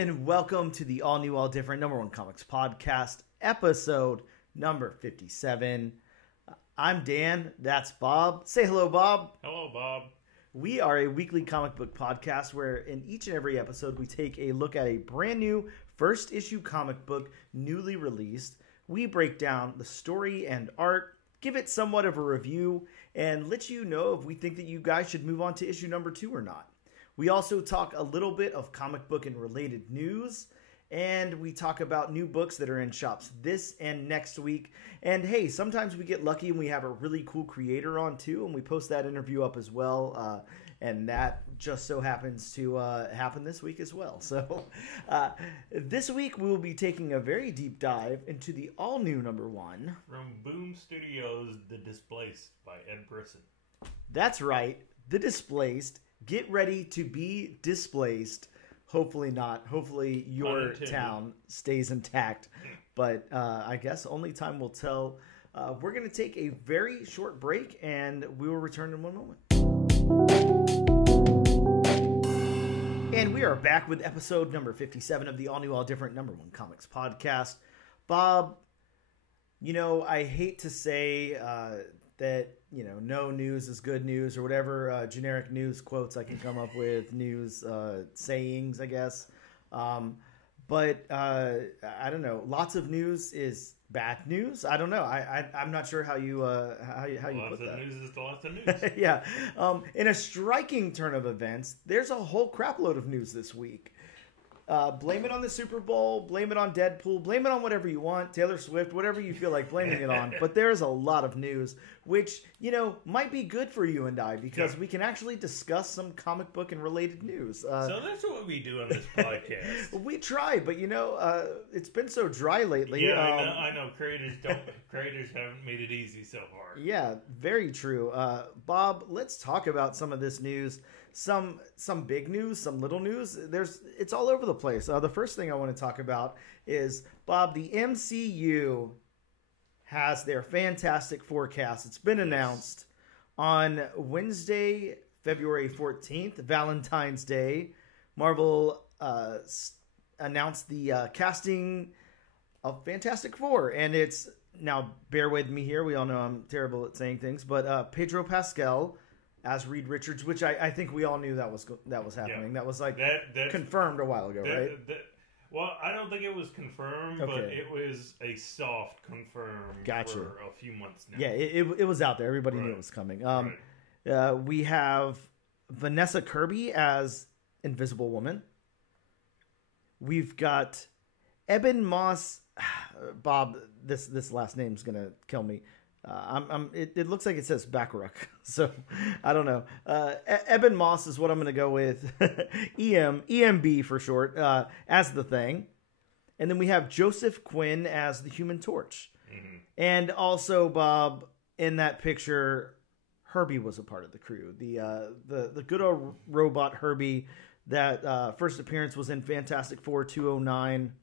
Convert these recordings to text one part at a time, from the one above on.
and welcome to the all new, all different number one comics podcast, episode number 57. I'm Dan. That's Bob. Say hello, Bob. Hello, Bob. We are a weekly comic book podcast where in each and every episode we take a look at a brand new first issue comic book newly released. We break down the story and art, give it somewhat of a review, and let you know if we think that you guys should move on to issue number 2 or not. We also talk a little bit of comic book and related news, and we talk about new books that are in shops this and next week. And hey, sometimes we get lucky and we have a really cool creator on too, and we post that interview up as well. And that just so happens to happen this week as well. So this week we will be taking a very deep dive into the all-new number 1. From Boom Studios, The Displaced by Ed Brisson. That's right, The Displaced. Get ready to be displaced. Hopefully not. Hopefully your town stays intact. But I guess only time will tell. We're going to take a very short break, and we will return in one moment. And we are back with episode number 57 of the all new, all different number one comics podcast. Bob, you know, I hate to say that, you know, no news is good news or whatever generic news quotes I can come up with, news sayings, I guess. But I don't know. Lots of news is bad news. I don't know. I'm not sure how you put that. Lots of news is lots of news. Yeah. In a striking turn of events, there's a whole crapload of news this week. Blame it on the Super Bowl, blame it on Deadpool, blame it on whatever you want, Taylor Swift, whatever you feel like blaming it on. But there's a lot of news, which, you know, might be good for you and I, because we can actually discuss some comic book and related news. So that's what we do on this podcast. We try, but, you know, it's been so dry lately. Yeah, I know. Creators haven't made it easy so far. Yeah, very true. Bob, let's talk about some of this news. Some big news, some little news. It's all over the place. The first thing I want to talk about is, Bob, the MCU has their Fantastic Four cast. It's been announced on Wednesday, February 14th, Valentine's Day. Marvel announced the casting of Fantastic Four, and it's, now bear with me here, we all know I'm terrible at saying things, but Pedro Pascal as Reed Richards, which I think we all knew that was happening. Yeah. That was like confirmed a while ago, right? Well, I don't think it was confirmed, but it was a soft confirmed for a few months now. Yeah, it was out there. Everybody knew it was coming. We have Vanessa Kirby as Invisible Woman. We've got Eben Moss. Bob, this last name's gonna kill me. It looks like it says Bacharach, so I don't know. Eben Moss is what I'm going to go with. EMB for short, as the Thing. And then we have Joseph Quinn as the Human Torch. Mm-hmm. And also, Bob, in that picture, Herbie was a part of the crew. The good old robot Herbie that first appearance was in Fantastic Four 209.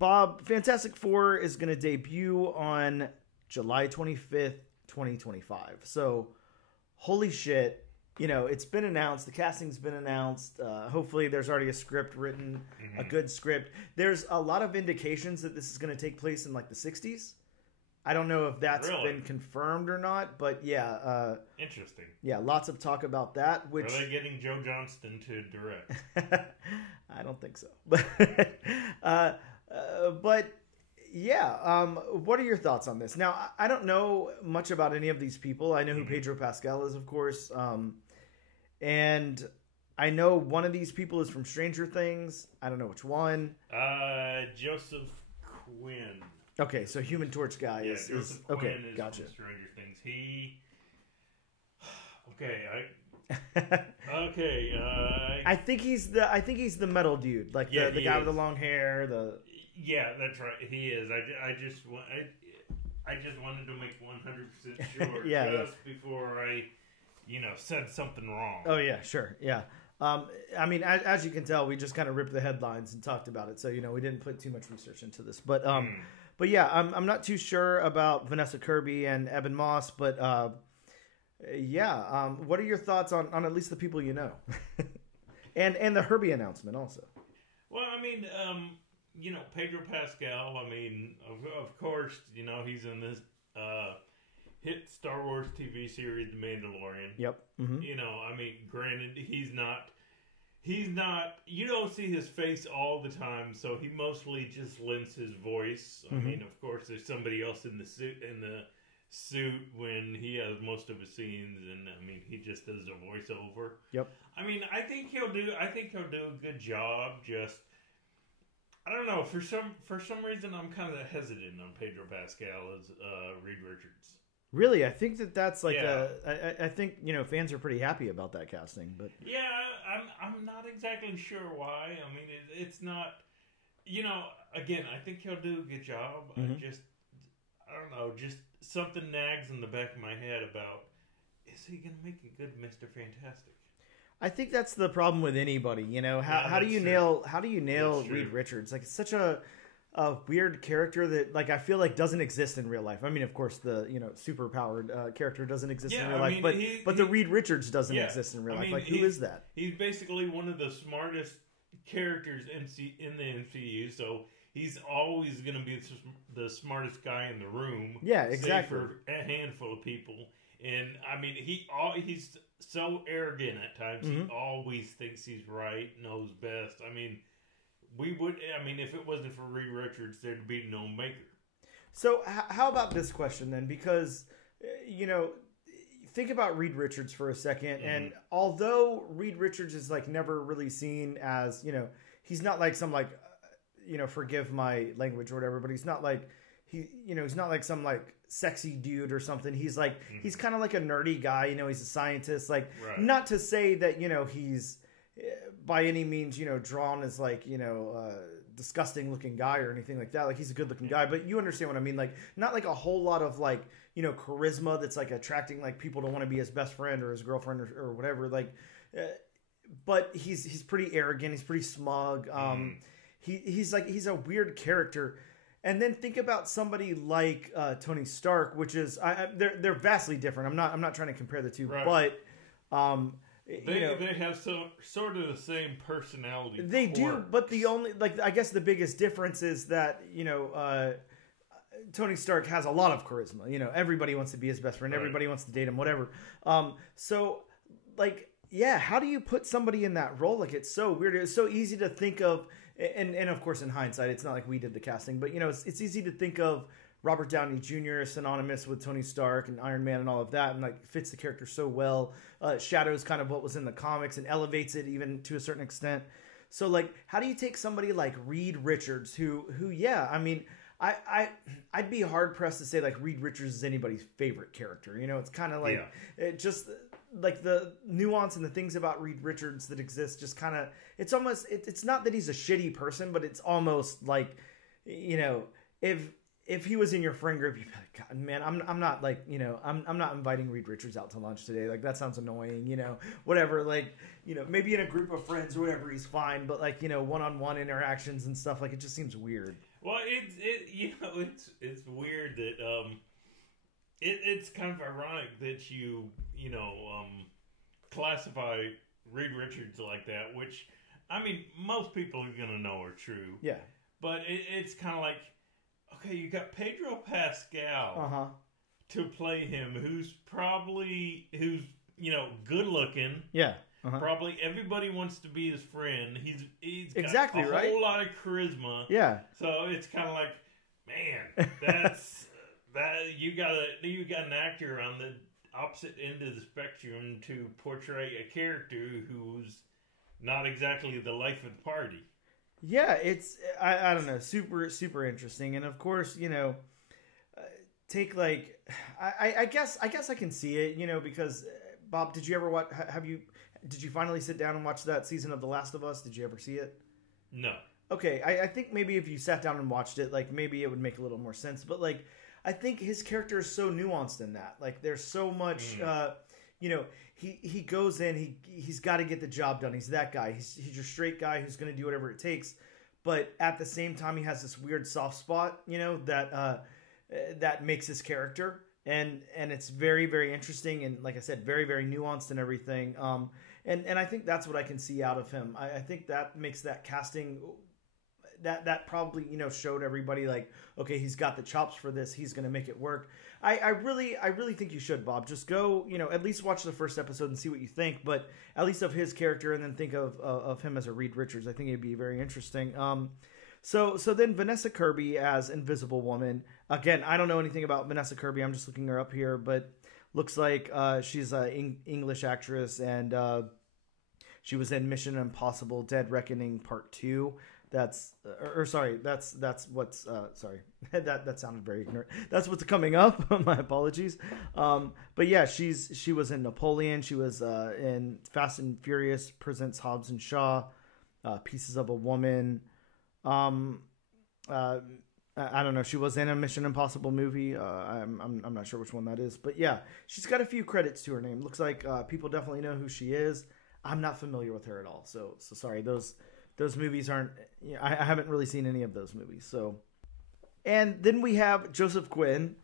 Bob, Fantastic Four is going to debut on July 25th, 2025. So, holy shit, you know, it's been announced. The casting's been announced. Hopefully there's already a script written, a good script. There's a lot of indications that this is going to take place in like the 60s. I don't know if that's been confirmed or not, but yeah. Interesting. Yeah, lots of talk about that. Which, are they getting Joe Johnston to direct? I don't think so. But yeah, what are your thoughts on this? Now, I don't know much about any of these people. I know who Pedro Pascal is, of course. And I know one of these people is from Stranger Things. I don't know which one. Joseph Quinn. Okay, so Human Torch guy is okay. Is gotcha. From Stranger Things. I think he's the metal dude, like the guy with the long hair. Yeah, that's right. He is. I just wanted to make 100% sure before I, said something wrong. Oh yeah, sure, yeah. I mean, as you can tell, we just kind of ripped the headlines and talked about it, so we didn't put too much research into this. But yeah, I'm not too sure about Vanessa Kirby and Eben Moss, but what are your thoughts on at least the people you know, and the Herbie announcement also? I mean, Pedro Pascal. I mean, of course, he's in this hit Star Wars TV series, The Mandalorian. Yep. Mm-hmm. I mean, granted, he's not. You don't see his face all the time, so he mostly just lends his voice. I mean, of course, there's somebody else in the suit when he has most of his scenes, and I mean, he just does a voiceover. Yep. I mean, I think he'll do a good job. Just, I don't know. For some reason, I'm kind of hesitant on Pedro Pascal as Reed Richards. Really, I think that's like I think fans are pretty happy about that casting, but yeah, I'm not exactly sure why. I mean, it's not. Again, I think he'll do a good job. I don't know. Just something nags in the back of my head about, is he going to make a good Mr. Fantastic? I think that's the problem with anybody. How do you nail Reed Richards? Like, it's such a weird character that, like, I feel like doesn't exist in real life. I mean, of course, the super powered character doesn't exist in real life, but the Reed Richards doesn't exist in real life. Like, who is that? He's basically one of the smartest characters in the MCU, so he's always going to be the smartest guy in the room. Yeah, exactly. For a handful of people. And, I mean, he's so arrogant at times. He always thinks he's right, knows best. I mean, if it wasn't for Reed Richards, there'd be no Maker. So, how about this question, then? Because, think about Reed Richards for a second. And although Reed Richards is, like, never really seen as, he's not like some, like, forgive my language or whatever, but he's not like, he's not like some, like, sexy dude or something. He's like, he's kind of like a nerdy guy, he's a scientist. Like, not to say that, he's by any means, drawn as like, disgusting looking guy or anything like that. Like, he's a good looking guy, but you understand what I mean? Like, not like a whole lot of like, charisma that's like attracting like people to want to be his best friend or his girlfriend or whatever. Like, but he's pretty arrogant. He's pretty smug. He's a weird character. And then think about somebody like Tony Stark, which is they're vastly different. I'm not trying to compare the two, but they have sort of the same personality. They do, but the only I guess the biggest difference is that Tony Stark has a lot of charisma. Everybody wants to be his best friend. Right. Everybody wants to date him. Whatever. So how do you put somebody in that role? Like, it's so weird. It's so easy to think of. And of course, in hindsight, it's not like we did the casting, but it's easy to think of Robert Downey Jr. synonymous with Tony Stark and Iron Man and all of that, and like fits the character so well. Shadows kind of what was in the comics and elevates it even to a certain extent. So like, how do you take somebody like Reed Richards, who I mean, I'd be hard pressed to say like Reed Richards is anybody's favorite character. It's kind of like it just. Like the nuance and the things about Reed Richards that exist just kind of, it's almost, it's not that he's a shitty person, but it's almost like, if he was in your friend group, you'd be like, God, man, I'm not like, I'm not inviting Reed Richards out to lunch today. Like, that sounds annoying, whatever. Like, maybe in a group of friends or whatever, he's fine. But like, one-on-one interactions and stuff, like, it just seems weird. Well, it's weird that, it's kind of ironic that you classify Reed Richards like that, which, I mean, most people are going to know are true. Yeah. But it's kind of like, okay, you got Pedro Pascal to play him, who's good looking. Yeah. Probably everybody wants to be his friend. He's got exactly a whole lot of charisma. Yeah. So it's kind of like, man, that's... That you got an actor on the opposite end of the spectrum to portray a character who's not exactly the life of the party. Yeah, it's I don't know, super interesting, and of course take like I guess I can see it, because Bob, did you ever watch? Did you finally sit down and watch that season of The Last of Us? Did you ever see it? No. Okay, I think maybe if you sat down and watched it, like maybe it would make a little more sense, but like. I think his character is so nuanced in that. Like, there's so much, he goes in, he's got to get the job done. He's that guy. He's your straight guy who's going to do whatever it takes. But at the same time, he has this weird soft spot, that makes his character. And it's very, very interesting. And like I said, very, very nuanced and everything. And I think that's what I can see out of him. I think that makes that casting that probably, showed everybody like, okay, he's got the chops for this. He's going to make it work. I really think you should, Bob. Just go, at least watch the first episode and see what you think. But at least of his character, and then think of him as a Reed Richards. I think it'd be very interesting. So then Vanessa Kirby as Invisible Woman. Again, I don't know anything about Vanessa Kirby. I'm just looking her up here, but looks like she's an English actress, and she was in Mission Impossible: Dead Reckoning Part 2. That's what's sorry. that sounded very ignorant. That's what's coming up. My apologies. But yeah, she was in Napoleon. She was in Fast and Furious Presents Hobbs and Shaw, Pieces of a Woman. I don't know. She was in a Mission Impossible movie. I'm not sure which one that is, but yeah, she's got a few credits to her name. Looks like people definitely know who she is. I'm not familiar with her at all. So sorry. Those movies aren't. I haven't really seen any of those movies. So, and then we have Joseph Quinn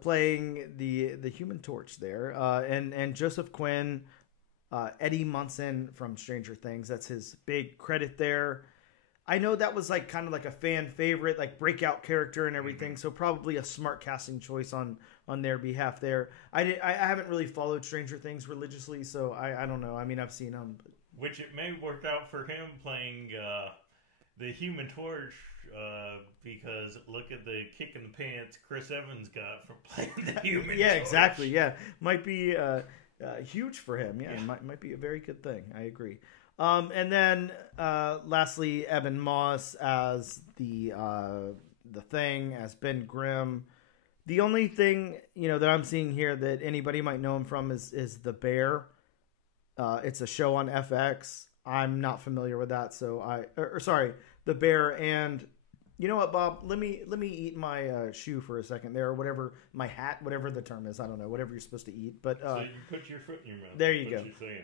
playing the Human Torch there, and Joseph Quinn, Eddie Munson from Stranger Things. That's his big credit there. I know that was like kind of like a fan favorite, like breakout character and everything. So probably a smart casting choice on their behalf there. I haven't really followed Stranger Things religiously, so I don't know. I mean, I've seen them. But... Which it may work out for him playing the Human Torch, because look at the kick in the pants Chris Evans got for playing the Human Torch. Yeah, exactly. Yeah, might be huge for him. Yeah, might be a very good thing. I agree. And then lastly, Evan Moss as the Thing, as Ben Grimm. The only thing that I'm seeing here that anybody might know him from is The Bear. It's a show on FX. I'm not familiar with that, so sorry, The Bear. And you know what, Bob? Let me eat my shoe for a second there, or whatever, my hat, whatever the term is. I don't know, whatever you're supposed to eat. But so you put your foot in your mouth. There you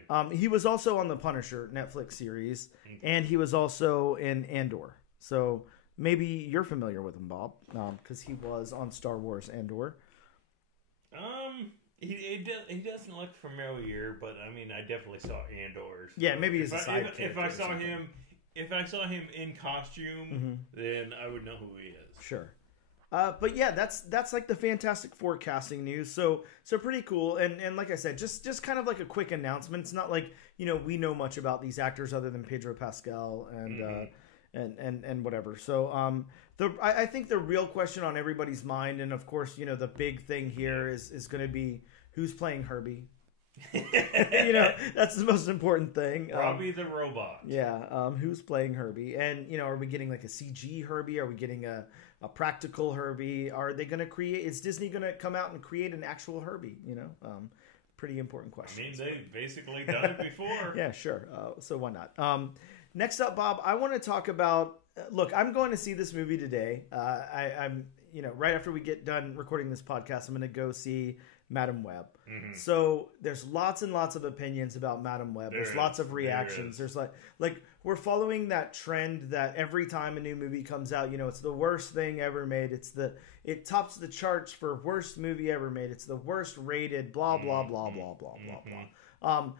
go. He was also on the Punisher Netflix series, and he was also in Andor. So maybe you're familiar with him, Bob, because he was on Star Wars Andor. He doesn't look familiar, but I mean, I definitely saw Andor. So yeah, maybe he's a side character. If I saw him in costume, then I would know who he is. Sure. But yeah, that's like the Fantastic Four casting news. So pretty cool. And like I said, just kind of like a quick announcement. It's not like, we know much about these actors other than Pedro Pascal and whatever. So I think the real question on everybody's mind, and of course, the big thing here is going to be who's playing Herbie. That's the most important thing. Robbie the robot. Yeah. Who's playing Herbie? And are we getting like a CG Herbie? Are we getting a practical Herbie? Are they going to create? Is Disney going to come out and create an actual Herbie? Pretty important question. I mean, they've basically done it before. Yeah, sure. So why not? Next up, Bob, I want to talk about. Look, I'm going to see this movie today. I'm right after we get done recording this podcast, I'm going to go see Madam Web. Mm-hmm. So there's lots and lots of opinions about Madam Web. There's lots of reactions. There's like we're following that trend that every time a new movie comes out, it's the worst thing ever made. It tops the charts for worst movie ever made. It's the worst rated. Blah blah blah blah blah blah blah.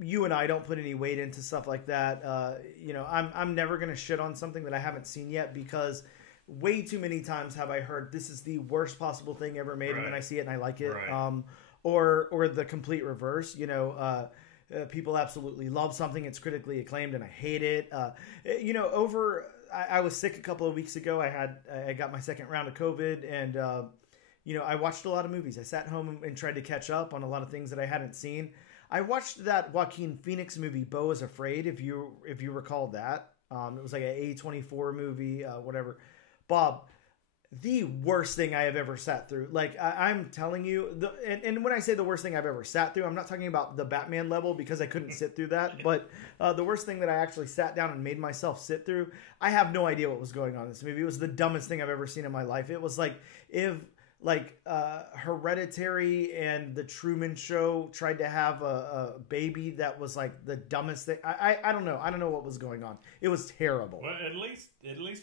You and I don't put any weight into stuff like that. I'm never gonna shit on something that I haven't seen yet, because way too many times have I heard this is the worst possible thing ever made, and then I see it and I like it. Right. Or the complete reverse. People absolutely love something, it's critically acclaimed, and I hate it. I was sick a couple of weeks ago. I got my second round of COVID, and I watched a lot of movies. I sat home and tried to catch up on a lot of things that I hadn't seen. I watched that Joaquin Phoenix movie, Beau is Afraid, if you recall that. It was like an A24 movie, whatever. Bob, the worst thing I have ever sat through. Like, I'm telling you, and when I say the worst thing I've ever sat through, I'm not talking about the Batman level, because I couldn't sit through that. But the worst thing that I actually sat down and made myself sit through, I have no idea what was going on in this movie. It was the dumbest thing I've ever seen in my life. It was like if Hereditary and The Truman Show tried to have a baby that was like the dumbest thing. I don't know. I don't know what was going on. It was terrible. Well, at least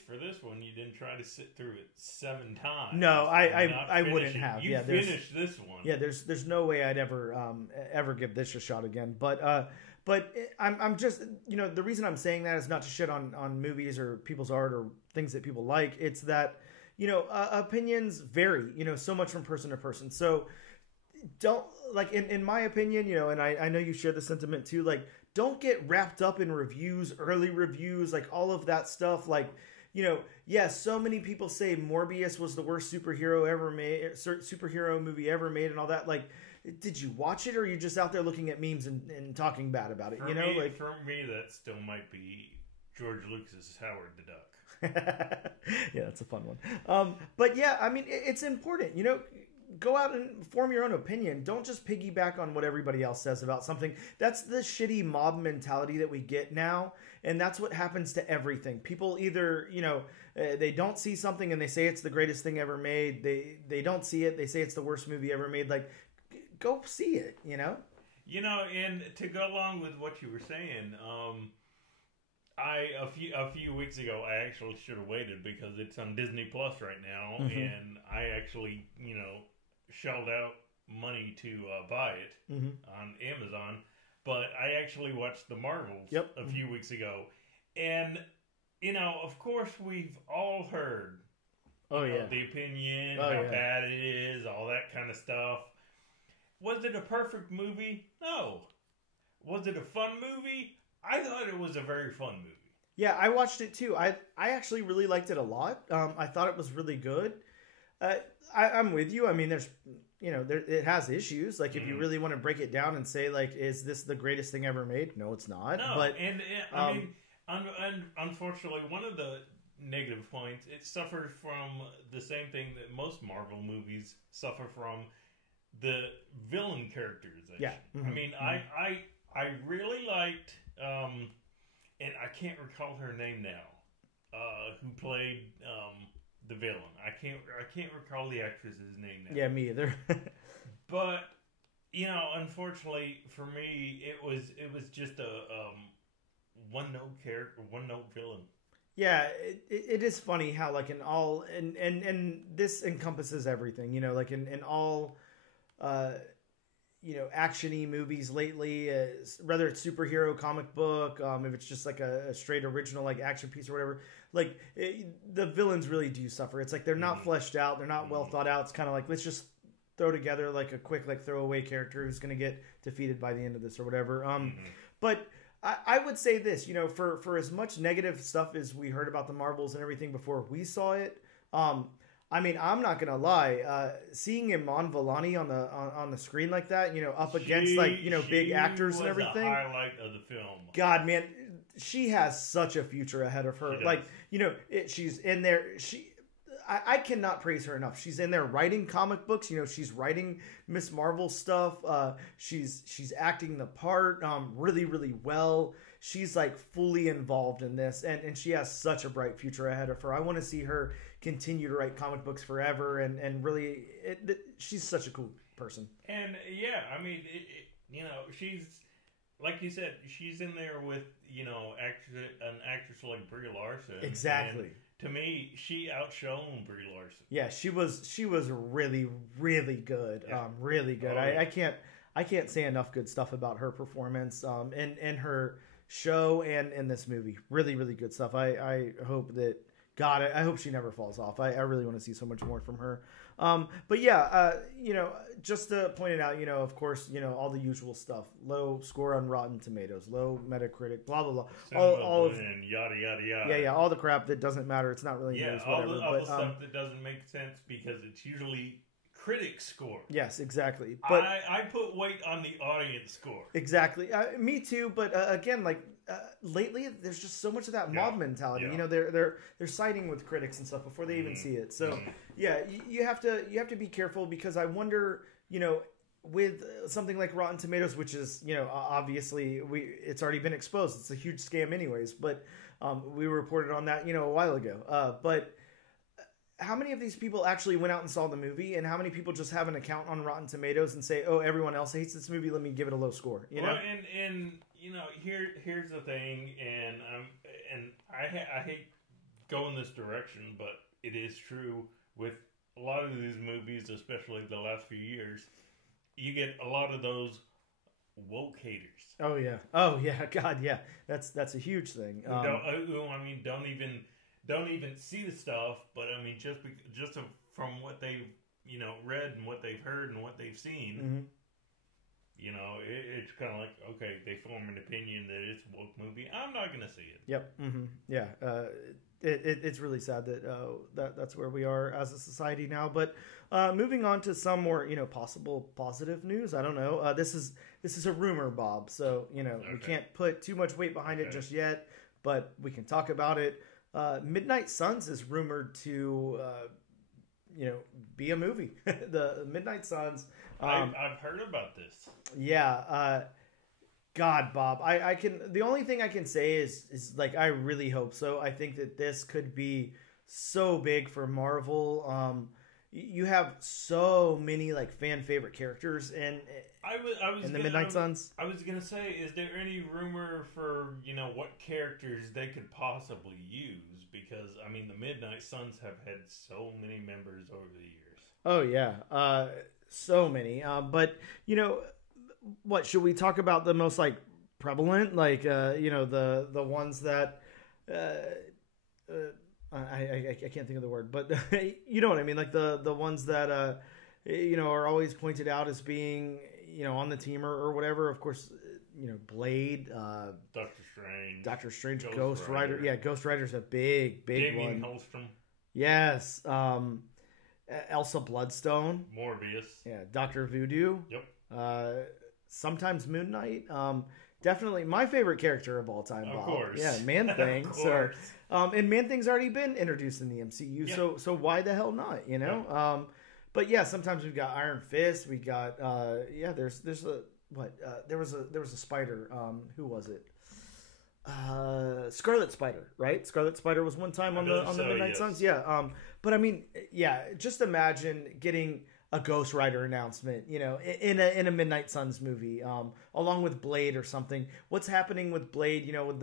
for this one, you didn't try to sit through it 7 times. No, I wouldn't have. You finished this one. Yeah, there's no way I'd ever give this a shot again. But But I'm just, the reason I'm saying that is not to shit on movies or people's art or things that people like. It's that, opinions vary, so much from person to person. So don't, like, in my opinion, and I know you share the sentiment too, like, don't get wrapped up in reviews, early reviews, like all of that stuff. Like, so many people say Morbius was the worst superhero movie ever made and all that. Like, did you watch it, or are you just out there looking at memes and talking bad about it? For me, that still might be George Lucas's Howard the Duck. Yeah, that's a fun one. But yeah, I mean, it's important, go out and form your own opinion. Don't just piggyback on what everybody else says about something. That's the shitty mob mentality that we get now. And that's what happens to everything. People either, they don't see something and they say it's the greatest thing ever made. They don't see it. They say it's the worst movie ever made. Like, go see it, and to go along with what you were saying, a few weeks ago, I actually should have waited because it's on Disney Plus right now, and I actually, shelled out money to buy it on Amazon. But I actually watched The Marvels a few weeks ago, and of course, we've all heard, the opinion, how bad it is, all that kind of stuff. Was it a perfect movie? No. Was it a fun movie? I thought it was a very fun movie. Yeah, I watched it too. I actually really liked it a lot. I thought it was really good. I'm with you. I mean, there's, it has issues. Like, if you really want to break it down and say, like, is this the greatest thing ever made? No, it's not. No, but I mean, unfortunately, one of the negative points, it suffers from the same thing that most Marvel movies suffer from, the villain characterization. Yeah. I mean, I really liked, and I can't recall her name now, who played the villain. I can't recall the actress's name now. Yeah, me either. But unfortunately for me, it was just a one note character, one note villain. Yeah, it is funny how, like, in all, and this encompasses everything. Like in all, action-y movies lately, whether it's superhero, comic book, if it's just like a straight original, like, action piece or whatever, like, the villains really do suffer. It's like they're not fleshed out, they're not well thought out. It's kind of like, let's just throw together like a quick, like, throwaway character who's going to get defeated by the end of this or whatever. But I would say this, for as much negative stuff as we heard about the Marvels and everything before we saw it, I mean, I'm not gonna lie. Seeing Iman Vellani on the screen like that, up against, like, big actors and everything, the highlight of the film. God, man, she has such a future ahead of her. Like, she's in there. I cannot praise her enough. She's in there writing comic books. She's writing Miss Marvel stuff. She's acting the part really, really well. She's, like, fully involved in this, and she has such a bright future ahead of her. I want to see her continue to write comic books forever, and really, she's such a cool person. And yeah, I mean, she's, like you said, she's in there with an actress like Brie Larson. Exactly. And to me, she outshone Brie Larson. Yeah, she was really, really good. Yeah. Really good. Oh, yeah. I can't say enough good stuff about her performance in her show and in this movie. Really, really good stuff. I hope that, God, I hope she never falls off. I really want to see so much more from her. But yeah, just to point it out, of course, all the usual stuff. Low score on Rotten Tomatoes, low Metacritic, blah, blah, blah. All of, and yada, yada, yada. Yeah, all the crap that doesn't matter. It's not really news, whatever. All the stuff that doesn't make sense because it's usually critic score. Yes, exactly. But I put weight on the audience score. Exactly. Me too. But again, like, lately, there's just so much of that mob mentality. Yeah. They're siding with critics and stuff before they even see it. So yeah, you have to be careful, because I wonder, with something like Rotten Tomatoes, which is, obviously it's already been exposed. It's a huge scam anyways. But we reported on that, a while ago. But how many of these people actually went out and saw the movie, and how many people just have an account on Rotten Tomatoes and say, "Oh, everyone else hates this movie. Let me give it a low score." Well, and here's the thing, and I hate going this direction, but it is true with a lot of these movies, especially the last few years. You get a lot of those woke haters. Oh yeah, God, yeah. That's a huge thing. Don't even see the stuff, but I mean, from what they've read and what they've heard and what they've seen. Mm-hmm. It's kind of like, okay, they form an opinion that it's a woke movie. I'm not going to see it. Yep. Mm-hmm. Yeah. It's really sad that that's where we are as a society now. But moving on to some more, possible positive news. I don't know. This is a rumor, Bob. So we can't put too much weight behind it just yet. But we can talk about it. Midnight Suns is rumored to, be a movie. The Midnight Suns. I've heard about this. Yeah. God, Bob, I can. The only thing I can say is like I really hope so. I think that this could be so big for Marvel. You have so many like fan favorite characters in the Midnight Suns. I was gonna say, is there any rumor for what characters they could possibly use? Because I mean, the Midnight Suns have had so many members over the years. Oh yeah, so many. But what should we talk about? The most like prevalent, like the ones that I can't think of the word, but you know what I mean, like the ones that are always pointed out as being on the team or whatever. Of course, Blade, Doctor Strange, Ghost Rider. Yeah, Ghost Rider's a big Damien one. Hellstrom. Yes, Elsa Bloodstone, Morbius. Yeah, Doctor Voodoo. Yep. Sometimes Moon Knight. Definitely my favorite character of all time. Bob. Of course. Yeah, Man-Thing. And Man-Thing's already been introduced in the MCU, yeah. so why the hell not? Yeah. But yeah, sometimes we've got Iron Fist. We got there's a there was a spider. Who was it? Scarlet Spider, right? Scarlet Spider was one time on the Midnight yes. Suns. Yeah. But I mean, yeah, just imagine getting a Ghost Rider announcement, in a Midnight Suns movie, along with Blade or something. What's happening with Blade, with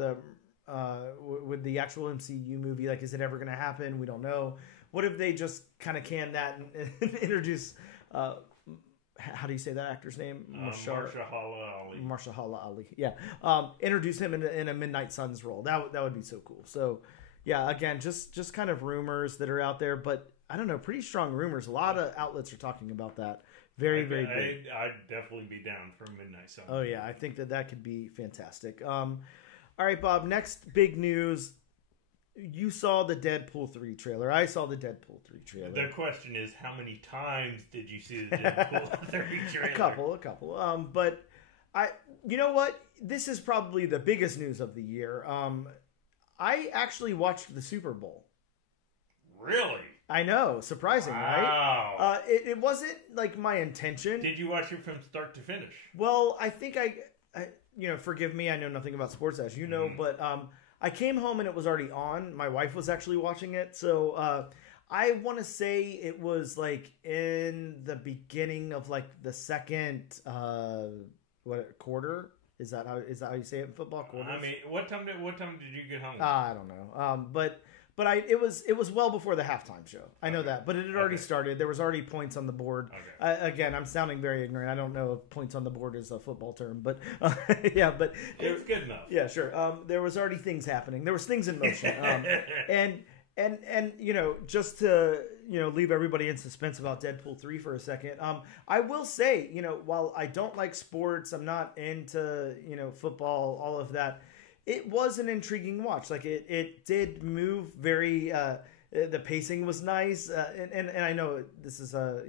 the actual MCU movie? Like, is it ever going to happen? We don't know. What if they just kind of can that and introduce, how do you say that actor's name? Mahershala Ali. Yeah. Introduce him in a Midnight Suns role. That would be so cool. So, yeah, again, just kind of rumors that are out there, but I don't know, pretty strong rumors. A lot of outlets are talking about that. Very big. I'd definitely be down for Midnight Suns. Oh, yeah. I think that could be fantastic. All right, Bob, next big news. You saw the Deadpool 3 trailer. I saw the Deadpool 3 trailer. The question is, how many times did you see the Deadpool 3 trailer? A couple. But you know what? This is probably the biggest news of the year. I actually watched the Super Bowl. Really? I know, surprising, wow. Right? It wasn't like my intention. Did you watch it from start to finish? Well, I think I forgive me, I know nothing about sports, as you know, but I came home and it was already on. My wife was actually watching it, so I want to say it was like in the beginning of like the second quarter. Is that how you say it in football? Quarters? I mean, what time did you get home? I don't know. But it was well before the halftime show. I know that, but it had already started. There was already points on the board. Okay. Again, I'm sounding very ignorant. I don't know if points on the board is a football term, but yeah, but it's good enough. Yeah, sure. There was already things happening. There was things in motion, and just to leave everybody in suspense about Deadpool 3 for a second. I will say, while I don't like sports, I'm not into football, all of that. It was an intriguing watch. Like it did move very. The pacing was nice, and I know this is a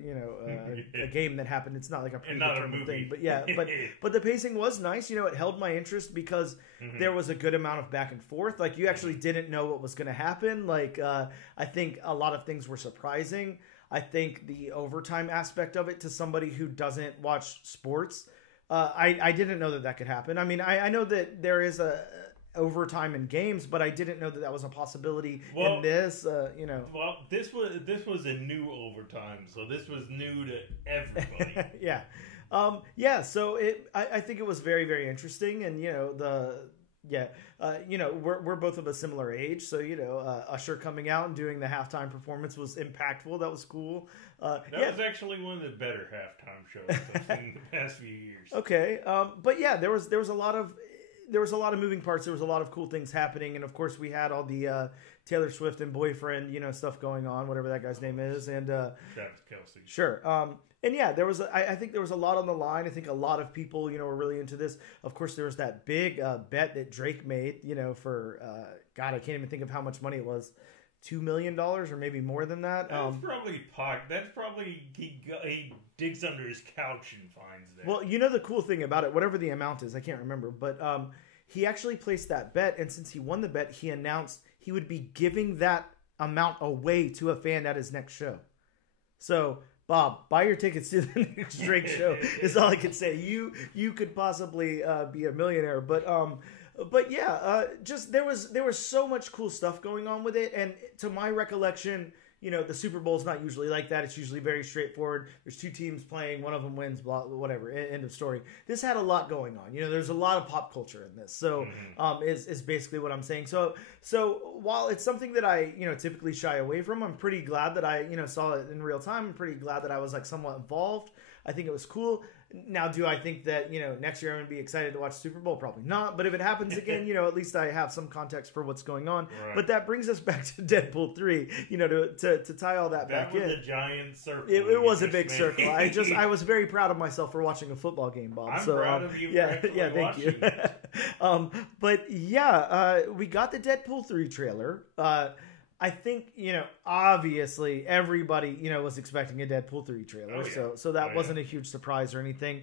game that happened. It's not like a predetermined thing, but yeah, but the pacing was nice. It held my interest because there was a good amount of back and forth. Like you actually didn't know what was going to happen. Like I think a lot of things were surprising. I think the overtime aspect of it to somebody who doesn't watch sports. I didn't know that could happen. I mean, I know that there is a overtime in games, but I didn't know that was a possibility in this. Well, this was a new overtime, so this was new to everybody. Yeah. So I think it was very, very interesting, and Yeah, we're both of a similar age, so Usher coming out and doing the halftime performance was impactful. That was cool. That was actually one of the better halftime shows I've seen in the past few years. Okay, but yeah, there was a lot of moving parts. There was a lot of cool things happening, and of course we had all the Taylor Swift and boyfriend stuff going on, whatever that guy's name is, and Travis Kelce. Sure. And yeah, there was. I think there was a lot on the line. I think a lot of people, were really into this. Of course, there was that big bet that Drake made, for God, I can't even think of how much money it was, $2 million or maybe more than that. That's probably he digs under his couch and finds that. Well, the cool thing about it, whatever the amount is, I can't remember, but he actually placed that bet, and since he won the bet, he announced he would be giving that amount away to a fan at his next show. So, Bob, buy your tickets to the next Drake show is all I can say. You could possibly be a millionaire, but yeah, just there was so much cool stuff going on with it, and to my recollection, the Super Bowl is not usually like that. It's usually very straightforward. There's two teams playing, one of them wins, blah, whatever. End of story. This had a lot going on. There's a lot of pop culture in this. So, is basically what I'm saying. So while it's something that I, typically shy away from, I'm pretty glad that I, saw it in real time. I'm pretty glad that I was like somewhat involved. I think it was cool. Now, do I think that, next year I'm going to be excited to watch Super Bowl? Probably not. But if it happens again, at least I have some context for what's going on. Right. But that brings us back to Deadpool 3, to tie all that back in. That was a giant circle. It was a big circle. I was very proud of myself for watching a football game, Bob. I'm proud of you for thank you. But yeah, we got the Deadpool 3 trailer. I think, obviously everybody, was expecting a Deadpool 3 trailer. Oh, yeah. So that wasn't a huge surprise or anything.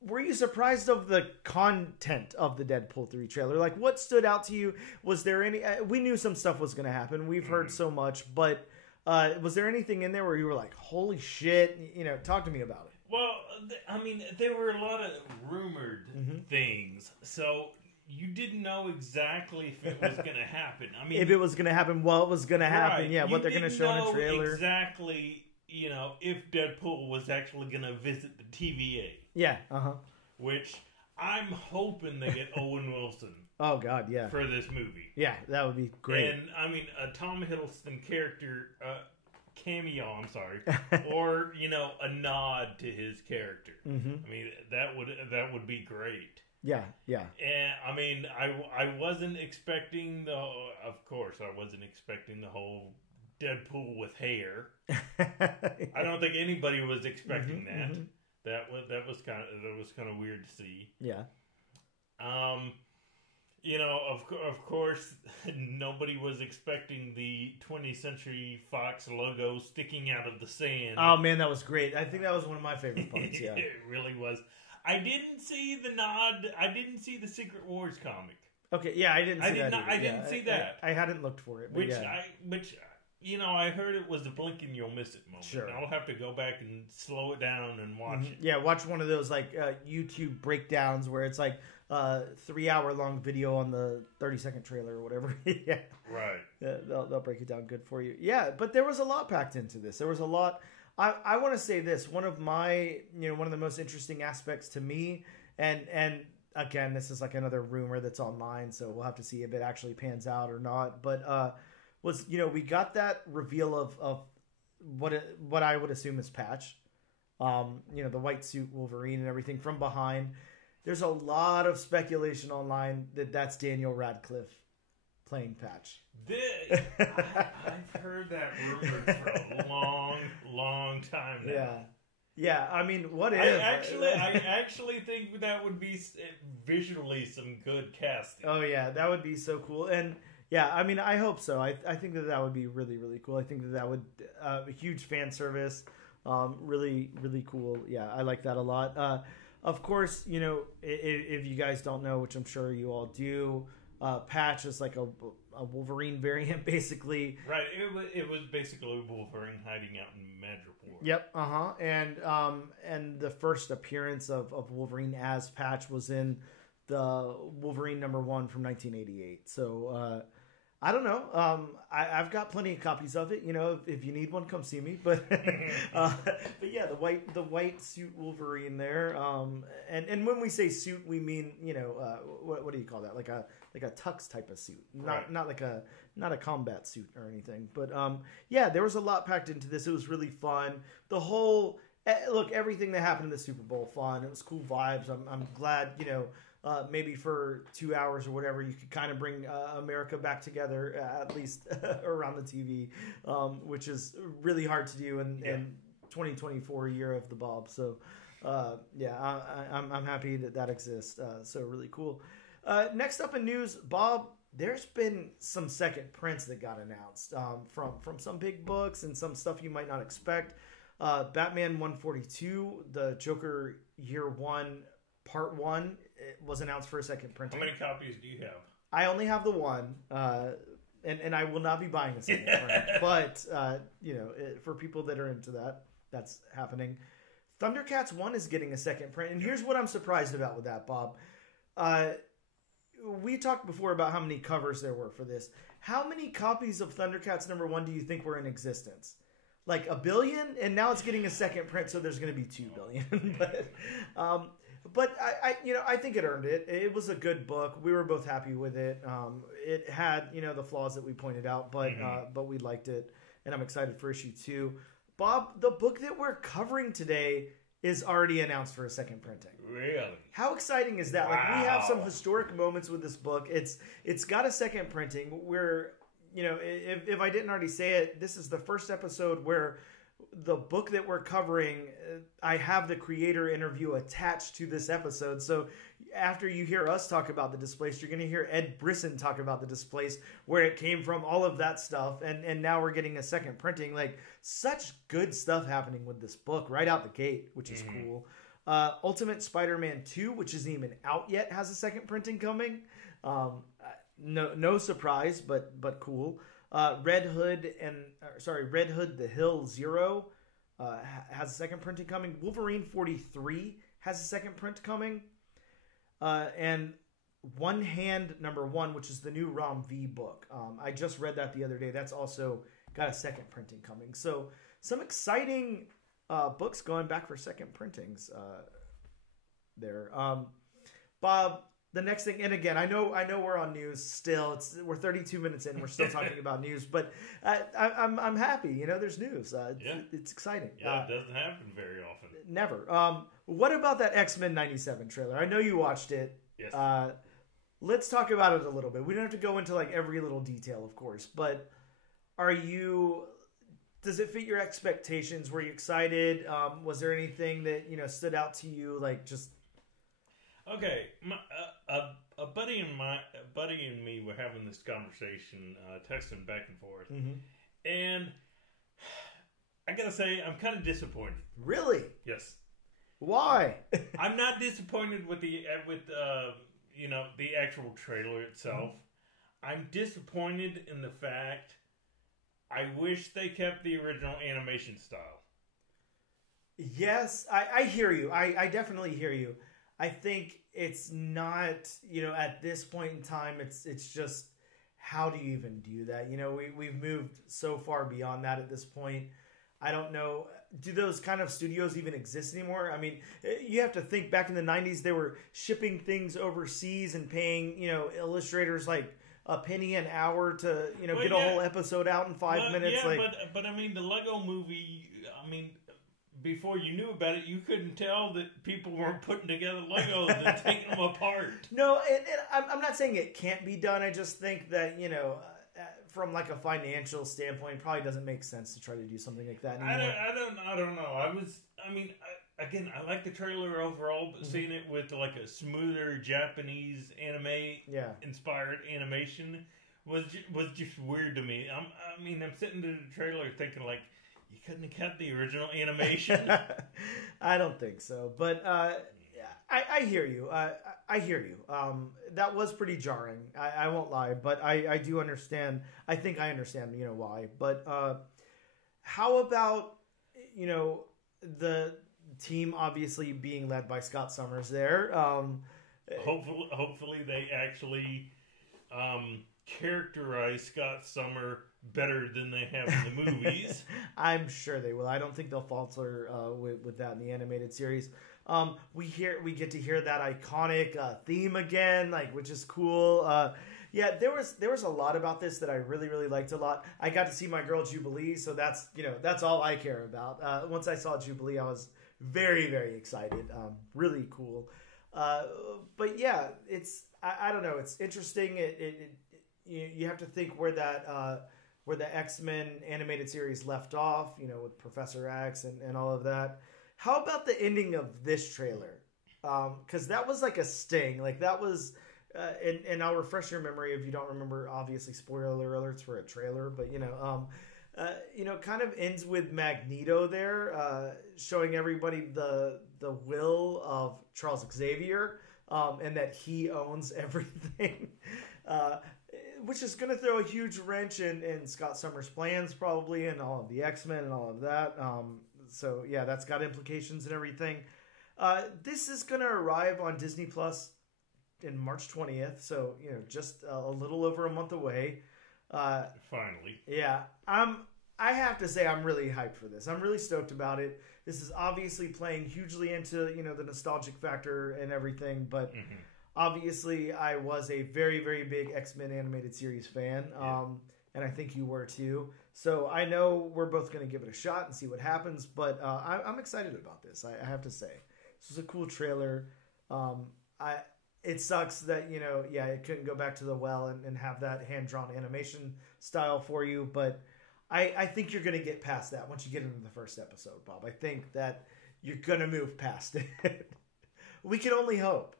Were you surprised of the content of the Deadpool 3 trailer? Like, what stood out to you? Was there any... we knew some stuff was going to happen. We've heard so much. But was there anything in there where you were like, holy shit? Talk to me about it. Well, I mean, there were a lot of rumored things. So... you didn't know exactly if it was going to happen. I mean, if it was going to happen, what was going to happen, yeah, what they're going to show in a trailer. Exactly, if Deadpool was actually going to visit the TVA. Yeah, Which I'm hoping they get Owen Wilson. Oh, God, yeah. For this movie. Yeah, that would be great. And, I mean, a Tom Hiddleston character, cameo, I'm sorry, or, a nod to his character. I mean, that would be great. Yeah. And I mean, I wasn't expecting of course, I wasn't expecting the whole Deadpool with hair. I don't think anybody was expecting that. That was kind of weird to see. Yeah. Of course, nobody was expecting the 20th Century Fox logo sticking out of the sand. Oh man, that was great. I think that was one of my favorite parts. Yeah, it really was. I didn't see the nod. I didn't see the Secret Wars comic. Okay, yeah, I didn't see that. I didn't see that. I hadn't looked for it. Which I heard it was a blink and you'll miss it moment. Sure. I'll have to go back and slow it down and watch it. Yeah, watch one of those like YouTube breakdowns where it's like 3-hour long video on the 30-second trailer or whatever. Yeah. Right. They'll break it down good for you. Yeah, but there was a lot packed into this. There was a lot. I want to say this, one of the most interesting aspects to me, and again, this is like another rumor that's online, so we'll have to see if it actually pans out or not, but was, we got that reveal of what I would assume is Patch, the white suit Wolverine and everything from behind. There's a lot of speculation online that that's Daniel Radcliffe playing Patch. I've heard that rumor for a long time now. Yeah. I mean, what if? I actually think that would be visually some good casting. Oh yeah, that would be so cool. And yeah, I mean, I hope so. I think that would be really, really cool. I think that would a huge fan service. Really, really cool. Yeah, I like that a lot. Of course, if you guys don't know, which I'm sure you all do, Patch is like a Wolverine variant, basically. Right. It was basically Wolverine hiding out in Madripoor. Yep. And the first appearance of Wolverine as Patch was in the Wolverine #1 from 1988. So I don't know. I've got plenty of copies of it. You know, if you need one, come see me. But but yeah, the white suit Wolverine there. And when we say suit, we mean, you know, what do you call that? Like a tux type of suit, not a combat suit or anything. But yeah, there was a lot packed into this. It was really fun. The whole look, everything that happened in the Super Bowl, fun. It was cool vibes. I'm glad, you know. Maybe for 2 hours or whatever, you could kind of bring America back together, at least around the TV, which is really hard to do in 2024 year of the Bob. So, yeah, I'm happy that exists. So really cool. Next up in news, Bob, there's been some second prints that got announced from some big books and some stuff you might not expect. Batman 142, the Joker Year 1, Part 1, it was announced for a second printing. How many copies do you have? I only have the one, and I will not be buying a second print. But, you know, for people that are into that, that's happening. Thundercats 1 is getting a second print, and here's what I'm surprised about with that, Bob. We talked before about how many covers there were for this. How many copies of Thundercats number 1 do you think were in existence? Like 1 billion? And now it's getting a second print, so there's going to be 2 billion. But I think it earned it. It was a good book. We were both happy with it. It had, you know, the flaws that we pointed out, but we liked it, and I'm excited for issue 2. Bob, the book that we're covering today is already announced for a second printing. Really? How exciting is that? Wow. Like, we have some historic moments with this book. It's got a second printing. We're, you know, if I didn't already say it, this is the first episode where the book that we're covering, I have the creator interview attached to this episode. So after you hear us talk about the Displaced, you're going to hear Ed Brisson talk about the Displaced, where it came from, all of that stuff. And now we're getting a second printing. Like, such good stuff happening with this book right out the gate, which is cool. Ultimate Spider-Man 2, which isn't even out yet, has a second printing coming. No surprise, but cool. Red Hood the Hill Zero has a second printing coming. Wolverine 43 has a second print coming. And One Hand number 1, which is the new Rom V book. I just read that the other day. That's also got a second printing coming. So some exciting books going back for second printings there. Bob, the next thing, and again, I know we're on news still. We're 32 minutes in. We're still talking about news, but I'm happy. You know, there's news. It's exciting. Yeah, it doesn't happen very often. Never. What about that X-Men 97 trailer? I know you watched it. Yes. Let's talk about it a little bit. We don't have to go into like every little detail, of course, but does it fit your expectations? Were you excited? Was there anything that, you know, stood out to you? Like, just... Okay, a buddy and me were having this conversation, texting back and forth, and I gotta say, I'm kind of disappointed. Really? Yes. Why? I'm not disappointed with the you know, the actual trailer itself. I'm disappointed in the fact I wish they kept the original animation style. Yes, I hear you. I definitely hear you. I think it's not, you know, at this point in time, it's just, how do you even do that? You know, we've moved so far beyond that at this point. I don't know. Do those kind of studios even exist anymore? I mean, you have to think back in the 90s, they were shipping things overseas and paying, you know, illustrators like a penny an hour to, you know, get a whole episode out in 5 minutes. Yeah, but I mean, the Lego movie, I mean, before you knew about it, you couldn't tell that people weren't putting together Legos and taking them apart. No, and I'm not saying it can't be done. I just think that, you know, from like a financial standpoint, it probably doesn't make sense to try to do something like that anymore. I don't know. Again, I like the trailer overall, but seeing it with like a smoother Japanese anime inspired animation was just weird to me. I'm sitting in the trailer thinking like, you couldn't have kept the original animation. I don't think so, but I hear you. I hear you. That was pretty jarring. I won't lie, but I do understand. I think I understand, you know, why. But how about, you know, the team obviously being led by Scott Summers there? Hopefully they actually characterize Scott Summer better than they have in the movies. I'm sure they will. I don't think they'll falter with that in the animated series. We get to hear that iconic theme again, which is cool. Yeah, there was a lot about this that I really, really liked a lot. I got to see my girl Jubilee, so that's all I care about. Once I saw Jubilee, I was very, very excited. Really cool. But yeah, I don't know. It's interesting. You have to think where the X-Men animated series left off, with Professor X and all of that. How about the ending of this trailer? Because that was like a sting. That was, and I'll refresh your memory if you don't remember. Obviously, spoiler alerts for a trailer, but kind of ends with Magneto there, showing everybody the will of Charles Xavier, and that he owns everything. Which is going to throw a huge wrench in Scott Summers' plans, probably, and all of the X-Men and all of that. So, yeah, that's got implications and everything. This is going to arrive on Disney Plus in March 20th, so, just a little over a month away. Finally. Yeah. I have to say I'm really hyped for this. I'm really stoked about it. This is obviously playing hugely into, the nostalgic factor and everything, but... Mm-hmm. Obviously, I was a very, very big X-Men animated series fan, and I think you were too. So I know we're both going to give it a shot and see what happens, but I'm excited about this, I have to say. This is a cool trailer. It sucks that, it couldn't go back to the well and have that hand-drawn animation style for you, but I think you're going to get past that once you get into the first episode, Bob. I think that you're going to move past it. We can only hope.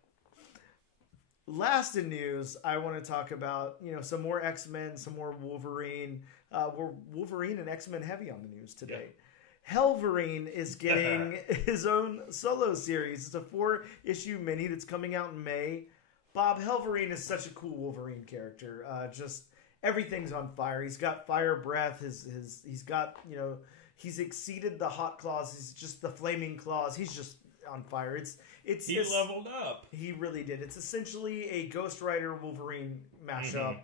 Last in news, I want to talk about, some more X-Men, some more Wolverine. We're Wolverine and X-Men heavy on the news today. Yeah. Hellverine is getting his own solo series. It's a 4-issue mini that's coming out in May. Bob, Hellverine is such a cool Wolverine character. Just everything's on fire. He's got fire breath. He's got, he's exceeded the hot claws. He's just the flaming claws. He's just on fire. He leveled up. He really did. It's essentially a Ghost Rider Wolverine mashup,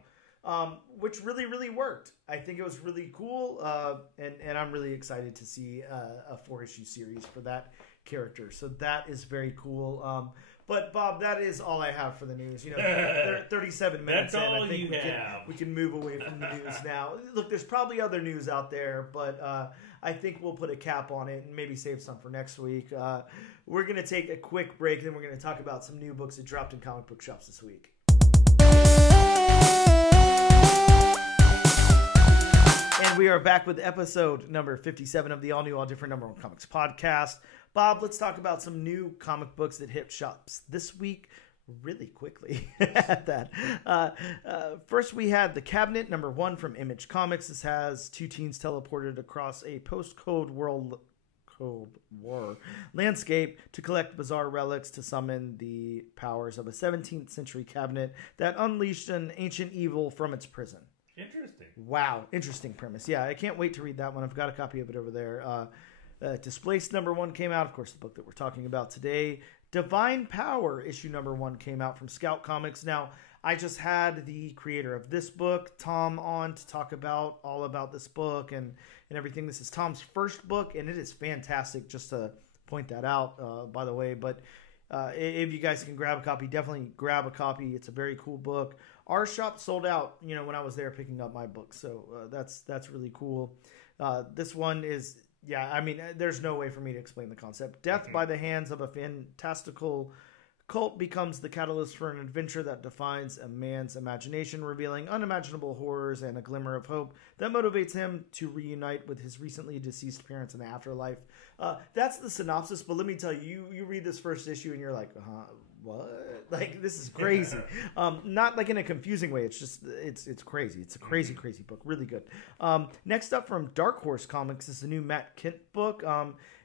which really, really worked. I think it was really cool, and I'm really excited to see a 4-issue series for that character. So that is very cool. But Bob, that is all I have for the news. 37 minutes. That's all I think we can move away from the news now. Look, there's probably other news out there, but I think we'll put a cap on it and maybe save some for next week. We're going to take a quick break, then we're going to talk about some new books that dropped in comic book shops this week. And we are back with episode number 57 of the all-new, all-different Number One Comics podcast. Bob, let's talk about some new comic books that hit shops this week really quickly at that. First, we had The Cabinet, number 1 from Image Comics. This has 2 teens teleported across a post-Cold War landscape to collect bizarre relics to summon the powers of a 17th century cabinet that unleashed an ancient evil from its prison. Interesting. Wow. Interesting premise. Yeah, I can't wait to read that one. I've got a copy of it over there. Displaced number 1 came out. Of course, the book that we're talking about today. Divine Power issue number 1 came out from Scout Comics. Now, I just had the creator of this book, Tom, on to talk about all about this book and everything. This is Tom's first book, and it is fantastic, just to point that out, by the way. But if you guys can grab a copy, definitely grab a copy. It's a very cool book. Our shop sold out, when I was there picking up my book. So that's really cool. This one is, there's no way for me to explain the concept. Death by the hands of a fantastical cult becomes the catalyst for an adventure that defines a man's imagination, revealing unimaginable horrors and a glimmer of hope that motivates him to reunite with his recently deceased parents in the afterlife. That's the synopsis, but let me tell you, you read this first issue and you're like, what? This is crazy. Not in a confusing way. It's just, it's crazy. It's a crazy, crazy book. Really good. Next up from Dark Horse Comics is the new Matt Kent book.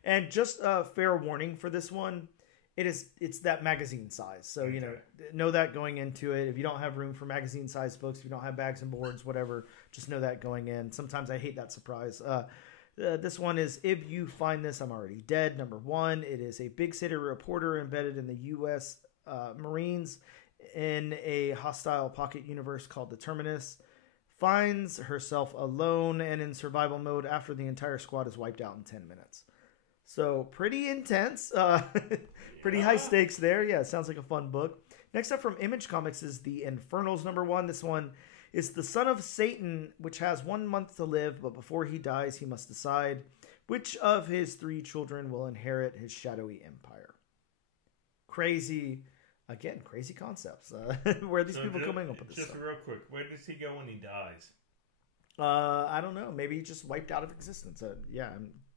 And just a fair warning for this one. It's that magazine size. So, know that going into it. If you don't have room for magazine size books, if you don't have bags and boards, whatever, just know that going in. Sometimes I hate that surprise. This one is If You Find This, I'm Already Dead, number 1. It is a big city reporter embedded in the U.S. Marines in a hostile pocket universe called the Terminus, finds herself alone and in survival mode after the entire squad is wiped out in 10 minutes. So pretty intense, pretty high stakes there. Yeah, it sounds like a fun book. Next up from Image Comics is The Infernals #1. This one is the son of Satan, which has 1 month to live, but before he dies, he must decide which of his 3 children will inherit his shadowy empire. Crazy concepts. Where are these people coming up with this just stuff? Real quick, where does he go when he dies? I don't know. Maybe he just wiped out of existence.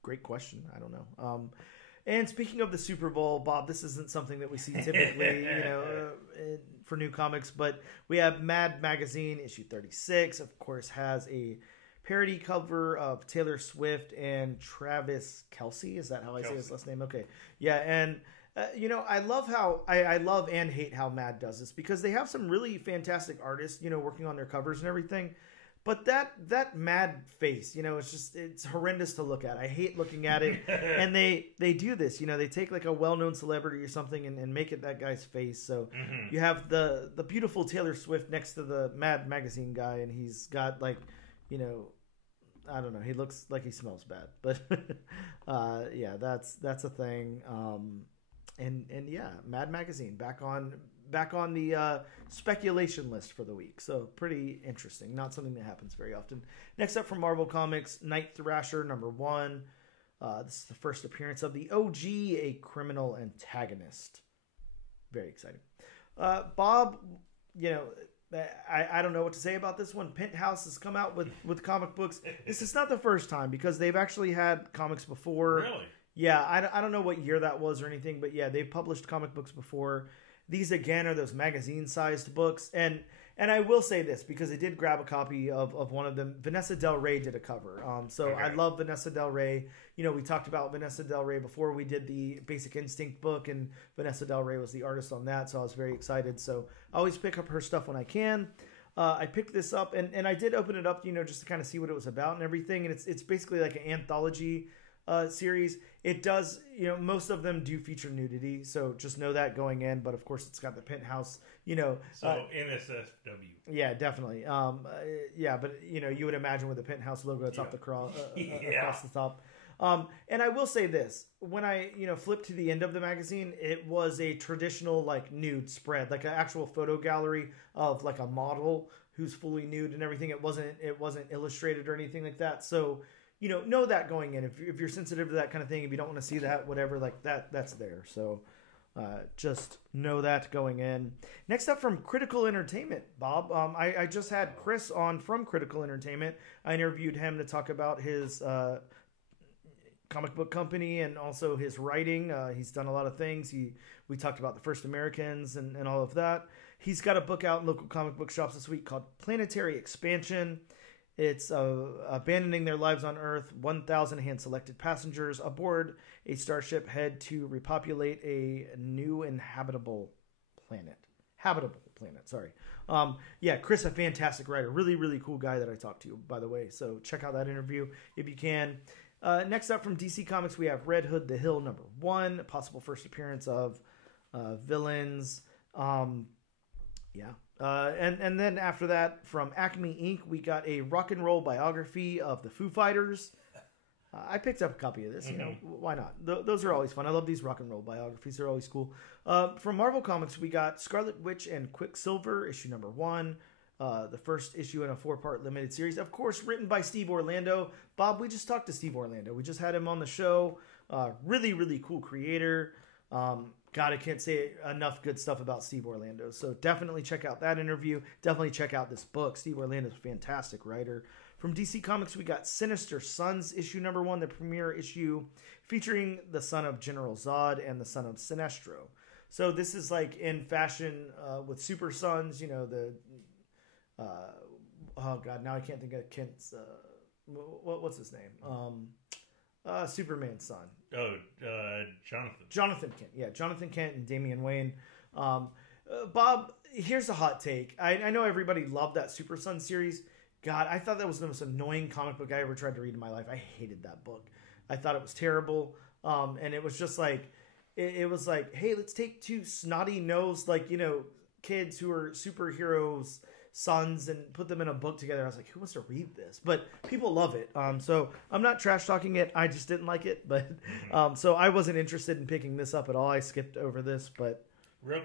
Great question. I don't know. And speaking of the Super Bowl, Bob, this isn't something that we see typically, for new comics, but we have Mad Magazine issue 36. Of course, has a parody cover of Taylor Swift and Travis Kelce. Is that how I say his last name? Okay, yeah, and. I love I love and hate how Mad does this, because they have some really fantastic artists, working on their covers and everything. But that Mad face, it's horrendous to look at. I hate looking at it. And they do this, they take like a well-known celebrity or something and make it that guy's face. So you have the beautiful Taylor Swift next to the Mad Magazine guy, and he's got like, I don't know, he looks like he smells bad. But yeah, that's a thing. And yeah, Mad Magazine back on the speculation list for the week. So pretty interesting. Not something that happens very often. Next up from Marvel Comics, Night Thrasher #1. This is the first appearance of the OG, a criminal antagonist. Very exciting. Bob, I don't know what to say about this one. Penthouse has come out with comic books. This is not the first time, because they've actually had comics before. Really? Yeah, I don't know what year that was or anything, but yeah, they've published comic books before. These, again, are those magazine-sized books. And I will say this, because I did grab a copy of one of them. Vanessa Del Rey did a cover. Okay. I love Vanessa Del Rey. We talked about Vanessa Del Rey before we did the Basic Instinct book, and Vanessa Del Rey was the artist on that, so I was very excited. So I always pick up her stuff when I can. I picked this up, and I did open it up, just to kind of see what it was about and everything. And it's basically like an anthology series. It does, most of them do feature nudity, so just know that going in. But of course, it's got the Penthouse, So NSFW. Yeah, definitely. Yeah, but you would imagine with the Penthouse logo atop the across the top. And I will say this: when I flipped to the end of the magazine, it was a traditional like nude spread, like an actual photo gallery of like a model who's fully nude and everything. It wasn't illustrated or anything like that. So. Know that going in. If you're sensitive to that kind of thing, if you don't want to see that, whatever, like that's there. So just know that going in. Next up from Critical Entertainment, Bob. I just had Chris on from Critical Entertainment. I interviewed him to talk about his comic book company and also his writing. He's done a lot of things. We talked about the First Americans and all of that. He's got a book out in local comic book shops this week called Planetary Expansion. It's abandoning their lives on Earth. 1,000 hand-selected passengers aboard a starship head to repopulate a new habitable planet. Sorry. Yeah, Chris, a fantastic writer. Really, really cool guy that I talked to, by the way. So check out that interview if you can. Next up from DC Comics, we have Red Hood the Hill #1. Possible first appearance of villains. Yeah. And then after that, from Acme Inc., we got a rock and roll biography of the Foo Fighters. I picked up a copy of this. Why not? Those are always fun. I love these rock and roll biographies. They're always cool. From Marvel Comics, we got Scarlet Witch and Quicksilver, issue #1. The first issue in a 4-part limited series. Of course, written by Steve Orlando. Bob, we just talked to Steve Orlando. We just had him on the show. Really, really cool creator. God, I can't say enough good stuff about Steve Orlando. So definitely check out that interview. Definitely check out this book. Steve Orlando's a fantastic writer. From DC Comics, we got Sinister Sons, issue #1, the premiere issue, featuring the son of General Zod and the son of Sinestro. So this is like in fashion with Super Sons, oh God, now I can't think of Kent's, what's his name? Superman's son. Jonathan. Jonathan Kent. Yeah, Jonathan Kent and Damian Wayne. Bob, here's a hot take. I know everybody loved that Super Son series. God, I thought that was the most annoying comic book I ever tried to read in my life. I hated that book. I thought it was terrible. And it was just like, it was like, hey, let's take two snotty-nosed, kids who are superheroes' sons and put them in a book together. I was like, who wants to read this? But people love it. So I'm not trash talking it. I just didn't like it. But so I wasn't interested in picking this up at all. I skipped over this. But real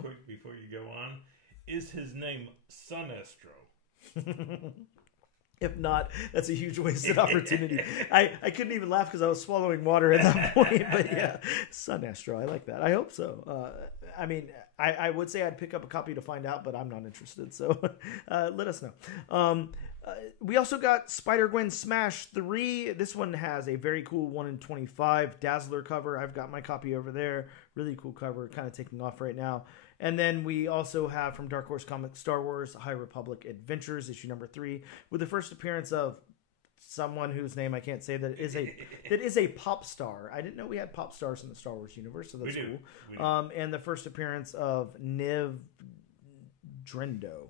quick before you go on, is his name Sinestro? If not, that's a huge wasted opportunity. I couldn't even laugh because I was swallowing water at that point. But yeah, Sinestro, I like that. I hope so. I mean, I would say I'd pick up a copy to find out, but I'm not interested. So let us know. We also got Spider-Gwen Smash 3. This one has a very cool 1 in 25 Dazzler cover. I've got my copy over there. Really cool cover, kind of taking off right now. And then we also have from Dark Horse Comics Star Wars High Republic Adventures, issue number 3, with the first appearance of someone whose name I can't say that is a pop star. I didn't know we had pop stars in the Star Wars universe, so that's cool. And the first appearance of Niv Drendo,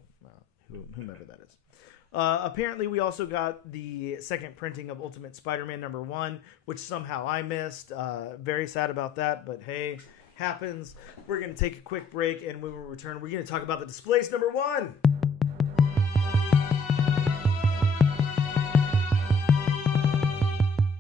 whomever that is. Apparently, we also got the second printing of Ultimate Spider-Man number 1, which somehow I missed. Very sad about that, but hey, happens. We're going to take a quick break, and when we return, we're going to talk about the Displaced number 1.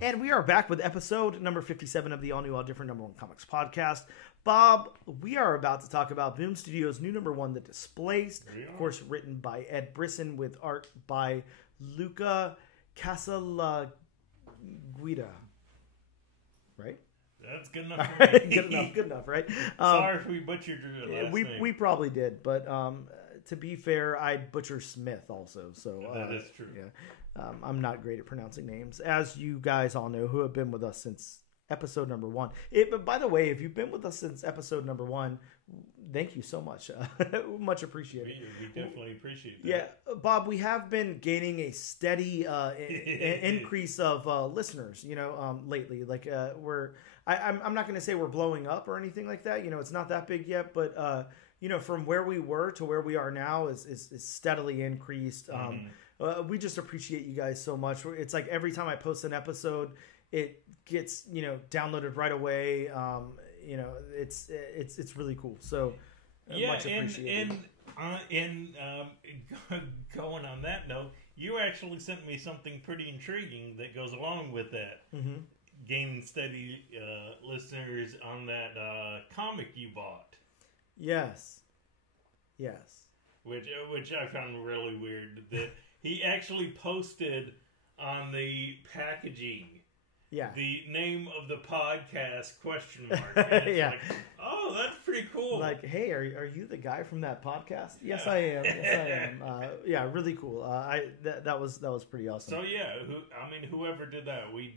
And we are back with episode number 57 of the All New, All Different number 1 Comics podcast. Bob, we are about to talk about Boom Studios' new number 1, The Displaced. Of course, written by Ed Brisson with art by Luca Casalanguida. Right? That's good enough for me. Good enough, right? Sorry if we butchered your last name. We probably did, but to be fair, I'd butcher Smith also. So that is true. Yeah, I'm not great at pronouncing names, as you guys all know who have been with us since episode number 1. But by the way, if you've been with us since episode number 1, thank you so much. Much appreciated. We definitely appreciate that. Yeah, Bob, we have been gaining a steady increase of listeners, lately. Like I'm not going to say we're blowing up or anything like that. It's not that big yet, but from where we were to where we are now is steadily increased. We just appreciate you guys so much. It's like every time I post an episode, it gets downloaded right away. It's really cool. So much appreciated. And going on that note, you actually sent me something pretty intriguing that goes along with that. Mm-hmm. Gaining steady listeners on that comic you bought. Yes. Which I found really weird that he actually posted on the packaging. Yeah. The name of the podcast ? And it's like, oh, that's pretty cool. Like, hey, are you the guy from that podcast? Yes, I am. Yeah, really cool. That was pretty awesome. So yeah, whoever did that, we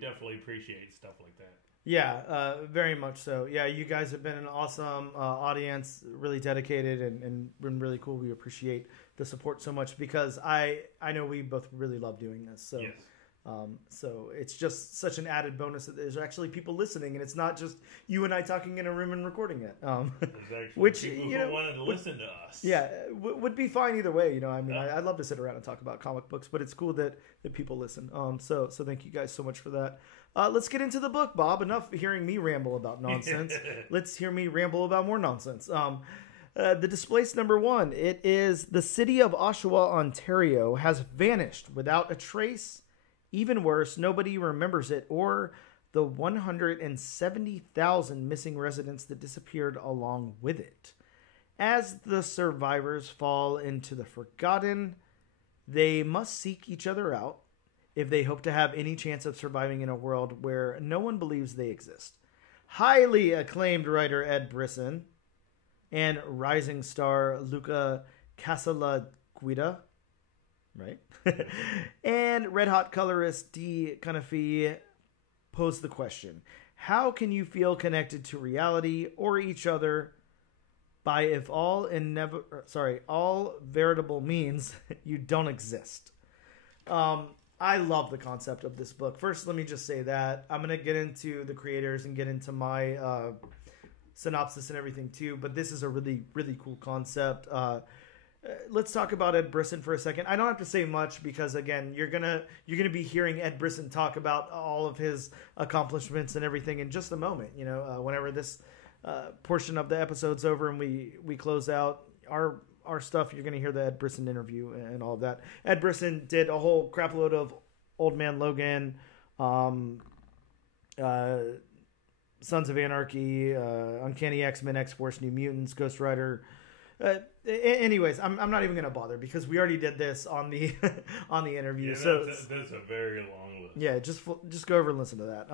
definitely appreciate stuff like that. Yeah, very much so. Yeah, you guys have been an awesome audience, really dedicated and been really cool. We appreciate the support so much because I know we both really love doing this. So. Yes. So it's just such an added bonus that there's actually people listening, and it's not just you and I talking in a room and recording it. Which people who wanted to listen to us. Yeah, would be fine either way. I'd love to sit around and talk about comic books, but it's cool that people listen. So thank you guys so much for that. Let's get into the book, Bob. Enough hearing me ramble about nonsense. Let's hear me ramble about more nonsense. The Displaced number 1. It is the city of Oshawa, Ontario, has vanished without a trace. Even worse, nobody remembers it or the 170,000 missing residents that disappeared along with it. As the survivors fall into the forgotten, they must seek each other out if they hope to have any chance of surviving in a world where no one believes they exist. Highly acclaimed writer Ed Brisson and rising star Luca Casalanguida, right? And red hot colorist D. Canafi posed the question: how can you feel connected to reality or each other by if all veritable means you don't exist? I love the concept of this book. First, let me just say that I'm going to get into the creators and get into my synopsis and everything too, but this is a really, really cool concept. Let's talk about Ed Brisson for a second. I don't have to say much because, again, you're gonna be hearing Ed Brisson talk about all of his accomplishments and everything in just a moment. Whenever this portion of the episode's over and we close out our stuff, you're going to hear the Ed Brisson interview and all of that. Ed Brisson did a whole crapload of Old Man Logan, Sons of Anarchy, Uncanny X-Men, X-Force, New Mutants, Ghost Rider. Anyways, I'm not even going to bother because we already did this on the on the interview. Yeah, so that's a very long list. Yeah, just go over and listen to that.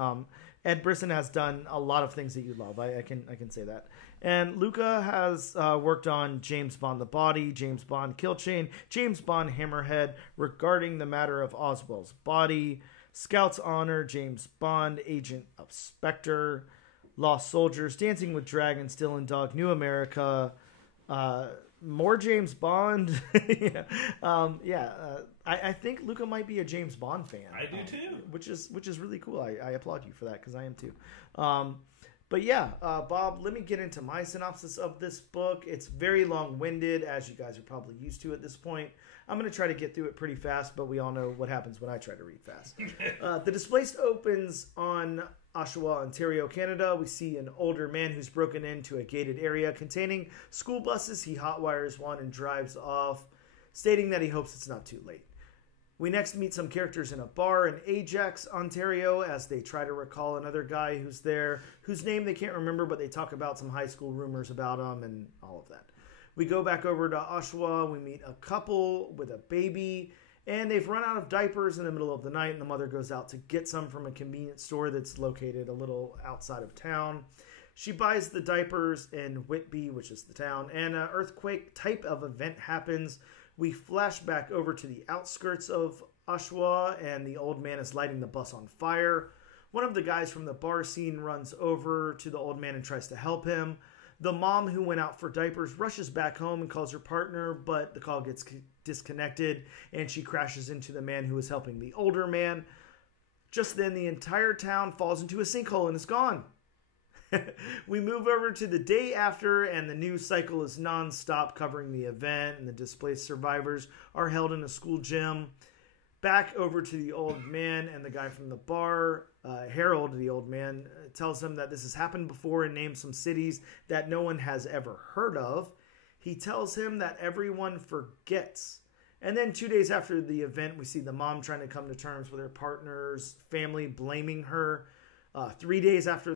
Ed Brisson has done a lot of things that you love. I can say that. And Luca has worked on James Bond: The Body, James Bond: Kill Chain, James Bond: Hammerhead, Regarding the Matter of Oswald's Body, Scout's Honor, James Bond, Agent of Spectre, Lost Soldiers, Dancing with Dragons, Dylan Dog, New America, more James Bond. I think Luca might be a James Bond fan. I do too, which is really cool. I applaud you for that because I am too. But yeah, Bob, let me get into my synopsis of this book. It's very long-winded, as you guys are probably used to at this point. I'm going to try to get through it pretty fast, but we all know what happens when I try to read fast. The Displaced opens on Oshawa, Ontario, Canada. We see an older man who's broken into a gated area containing school buses. He hotwires one and drives off, stating that he hopes it's not too late. We next meet some characters in a bar in Ajax, Ontario, as they try to recall another guy who's there, whose name they can't remember, but they talk about some high school rumors about him and all of that. We go back over to Oshawa. We meet a couple with a baby, and they've run out of diapers in the middle of the night, and the mother goes out to get some from a convenience store that's located a little outside of town. She buys the diapers in Whitby, which is the town, and an earthquake type of event happens. We flash back over to the outskirts of Oshawa, and the old man is lighting the bus on fire. One of the guys from the bar scene runs over to the old man and tries to help him. The mom who went out for diapers rushes back home and calls her partner, but the call gets disconnected, and she crashes into the man who was helping the older man. Just then, the entire town falls into a sinkhole and is gone. We move over to the day after, and the news cycle is non-stop covering the event, and the displaced survivors are held in a school gym. Back over to the old man and the guy from the bar. Harold, the old man, tells him that this has happened before and names some cities that no one has ever heard of. He tells him that everyone forgets. And then 2 days after the event, we see the mom trying to come to terms with her partner's family blaming her. 3 days after